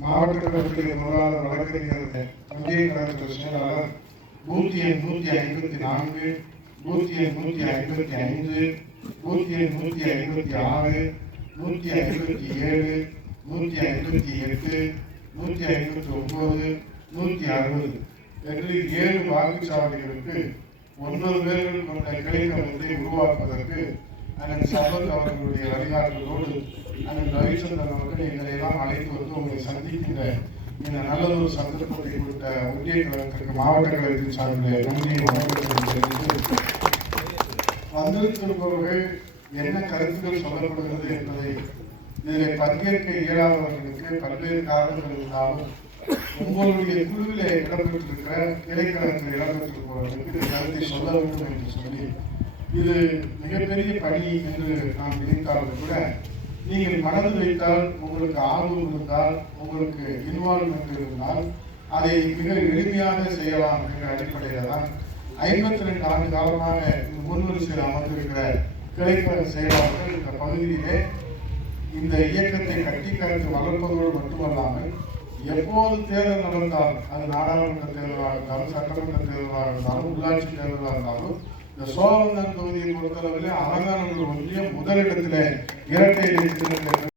மாவட்ட கழகத்துடைய பொருளாளர் வழக்கறிஞர் ஒன்றிய கழகத்தில் செயலாளர் பூத் எண் 154, பூத் எண் 155, பூத் எண் 156, 157, 158, 159, 160 என்று 7 வாக்குச்சாவடிகளுக்கு 9 பேர்கள் கொண்ட கிளைக்கழகத்தை உருவாக்குவதற்கு அண்ணன் சம்பத் அவர்களுடைய வழிகாட்டுதலோடு அண்ணன் ரவிச்சந்திரன் அவர்கள் எங்களை எல்லாம் அழைத்து வந்து உங்களை சந்திக்கின்ற இந்த நல்லதொரு சந்தர்ப்பத்தை கொடுத்த ஒன்றிய கழகத்திற்கு மாவட்ட கழகத்தின் சார்பில் நன்றியை தெரிவித்து வந்திருப்பவர்கள் என்ன கருத்துக்கள் சொல்லப்படுகிறது என்பதை இதில் பங்கேற்க இயலாதவர்களுக்கு பல்வேறு காரணங்கள் இருந்தாலும் உங்களுடைய குழுவிலே இடம்பெற்றிருக்கிற கிளைக்கழகத்தில் இடம்பெற்றிருப்பவர்களுக்கு கருத்தை சொல்ல வேண்டும் என்று சொல்லி இது மிகப்பெரிய பணி என்று நாம் நினைத்தாலும் கூட நீங்கள் மனது வைத்தால் உங்களுக்கு ஆர்வம் இருந்தால் உங்களுக்கு இன்வால்வ்மெண்ட் இருந்தால் அதை மிக எளிமையாக செய்யலாம் என்ற அடிப்படையில் தான் 52 ஆண்டு காலமாக முன்வரிசையில் அமர்ந்திருக்கிற கிளைக்கழக செயலாளர்கள் இந்த பகுதியிலே இந்த இயக்கத்தை கட்டிக்காத்து வளர்ப்பதோடு மட்டுமல்லாமல் எப்போது தேர்தல் நடந்தாலும் அது நாடாளுமன்ற தேர்தலாக இருந்தாலும் சட்டமன்ற தேர்தலாக இருந்தாலும் உள்ளாட்சி தேர்தலாக இருந்தாலும் இந்த சோழவந்தான் தொகுதியை பொறுத்தளவில் அலங்காநல்லூர் ஒன்றியம் முதலிடத்தில் இரட்டை